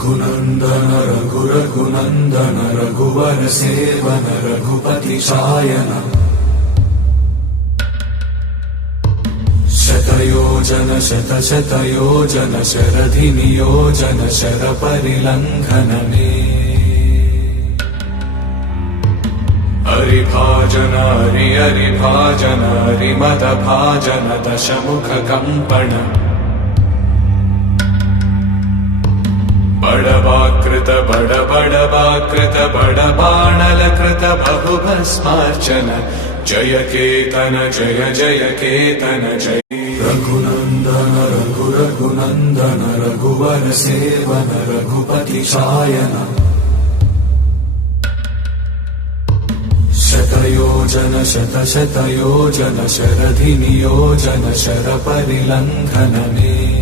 रघुनन्दन रघुनन्दन रघुवर सेवन रघुपति शायन शतयोजन शतशतयोजन शरधि नियोजन शर परिलंघन में हरिभाजन हरिभाजन हरिमद भाजन दशमुख कंपन बड़वाकृत बड़वाकृत बड़बाणलकृत बहुभस्मार्चन जय केतन जय जय केतन जय रघुनन्दन रघुनन्दन रघुवर सेवन रघुपति शायन शतयोजन शतशतयोजन शरधि नियोजन शर परिलंघन में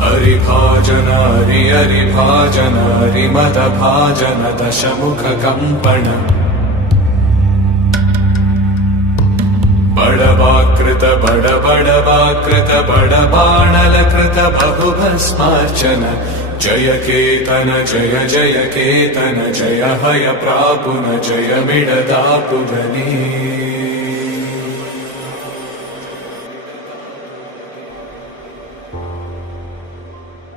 हरिभाजन हरिभाजन हरिमद भाजन दशमुख कंपन बड़वाकृत बड़वाकृत बड़बाणलकृत बहुभस्मार्चन जय केतन जय जय केतन जय हय प्रापुन जय मिडदापुगनी।